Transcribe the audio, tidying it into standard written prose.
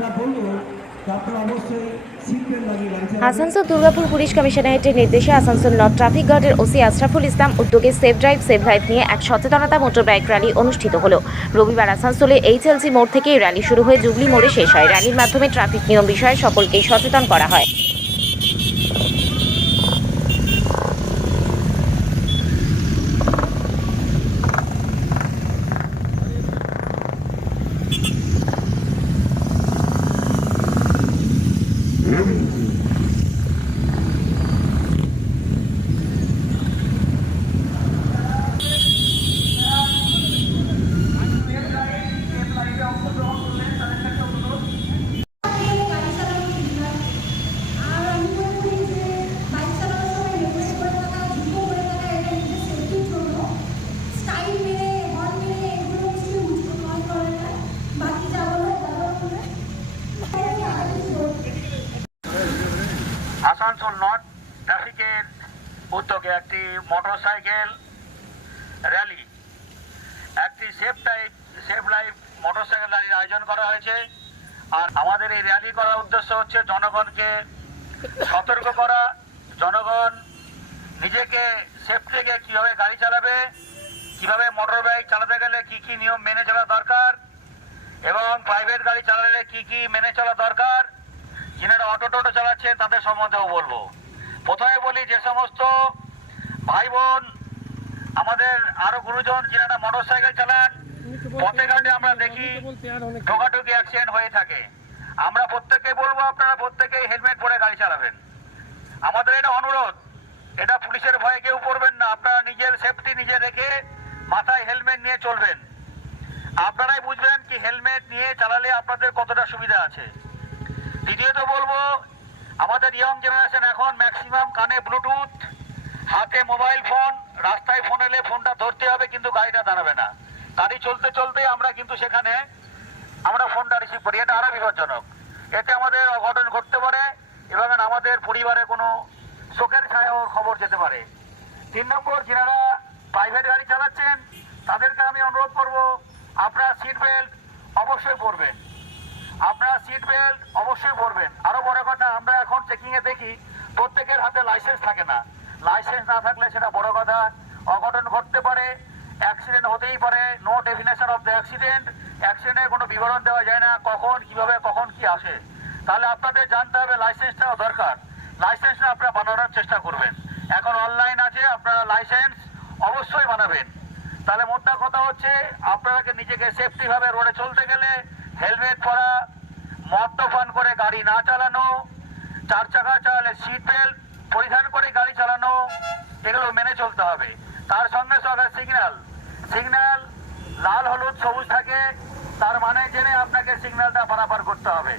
আমরা বলবো আপনারা অবশ্যই সিটবেল্ট লাগিয়ে গাড়ি চালাবেন। আসানসোল দুর্গাপুর পুলিশ কমিশনারেটের নির্দেশে আসানসোল নর্থ ট্রাফিক গার্ডের ওসি আশরাফুল ইসলাম উদ্যোগে সেভ ড্রাইভ সেভ লাইফ নিয়ে এক সচেতনতা মোটর বাইক র্যালি অনুষ্ঠিত হলো। রবিবার আসানসোলে এইচএলসি মোড় থেকে এই র্যালি শুরু হয়ে জুবলি মোড়ে শেষ হয়। র্যালির মাধ্যমে ট্রাফিক নিয়ম বিষয়ে সকলকেই সচেতন করা হয়। আসানসোল নর্থ ট্রাফিকের উদ্যোগে একটি মোটরসাইকেল র্যালি, একটি সেভ লাইফ মোটরসাইকেল র্যালির আয়োজন করা হয়েছে। আর আমাদের এই র্যালি করার উদ্দেশ্য হচ্ছে জনগণকে সতর্ক করা, জনগণ নিজেকে সেফটি রেখে কীভাবে গাড়ি চালাবে, কিভাবে মোটর বাইক চালাতে গেলে কি কি নিয়ম মেনে চলা দরকার এবং প্রাইভেট গাড়ি চালালে কি কি মেনে চলা দরকার, যিনারা অটো টোটো চালাচ্ছেন তাদের সম্বন্ধেও বলবো। প্রথমে বলি, যে সমস্ত ভাই বোন আমাদের আরো গুরুজন যিনারা মোটর সাইকেল চালান, পথে ঘাটে আমরা দেখি ঠোকাঠুকি অ্যাক্সিডেন্ট হয়ে থাকে। আমরা প্রত্যেককে বলবো, আপনারা প্রত্যেকেই হেলমেট পরে গাড়ি চালাবেন। আমাদের এটা অনুরোধ, এটা পুলিশের ভয়ে কেউ করবেন না। আপনারা নিজের সেফটি নিজে রেখে মাথায় হেলমেট নিয়ে চলবেন। আপনারাই বুঝবেন কি হেলমেট নিয়ে চালালে আপনাদের কতটা সুবিধা আছে। দ্বিতীয়ত বলবো, আমাদের ইয়ং জেনারেশন এখন ম্যাক্সিমাম কানে ব্লুটুথ, হাতে মোবাইল ফোন, রাস্তায় ফোন এলে ফোনটা ধরতে হবে কিন্তু গাড়িটা দাঁড়াবে না। গাড়ি চলতে চলতে আমরা কিন্তু সেখানে আমরা ফোনটা রিসিভ করি, এটা আরো বিপজ্জনক। এতে আমাদের অঘটন ঘটতে পারে এবং আমাদের পরিবারে কোনো শোকের ছায়াও খবর যেতে পারে। 3 নম্বর, যারা প্রাইভেট গাড়ি চালাচ্ছেন তাদেরকে আমি অনুরোধ করব, আপনারা সিট বেল্ট অবশ্যই পরবেন। আপনারা সিট বেল্ট অবশ্যই পরবেন। আরো বড় কথা, আমরা এখন চেকিং এ দেখি প্রত্যেকের হাতে লাইসেন্স থাকে না। লাইসেন্স না থাকলে সেটা বড় কথা, অঘটন ঘটতে পারে, অ্যাক্সিডেন্ট হতেই পারে। No definition of the accident, অ্যাক্সিডেন্টের কোনো বিবরণ দেওয়া যায় না, কখন কিভাবে কখন কি আসে। তাহলে আপনাদের জানতে হবে লাইসেন্সটাও দরকার। লাইসেন্সটা আপনারা বানানোর চেষ্টা করবেন। এখন অনলাইন আছে, আপনারা লাইসেন্স অবশ্যই বানাবেন। তাহলে মোদ্দা কথা হচ্ছে, আপনাকে নিজেকে সেফটি ভাবে রোডে চলতে গেলে হেলমেট পরা, মদ্যপান করে গাড়ি না চালানো, 4 চাকা চালালে সিট বেল্ট পরিধান করে গাড়ি চালানো, এগুলো মেনে চলতে হবে। তার সঙ্গে সঙ্গে সিগন্যাল লাল হলুদ সবুজ থাকে, তার মানে জেনে আপনাকে সিগন্যালটা পারাপার করতে হবে।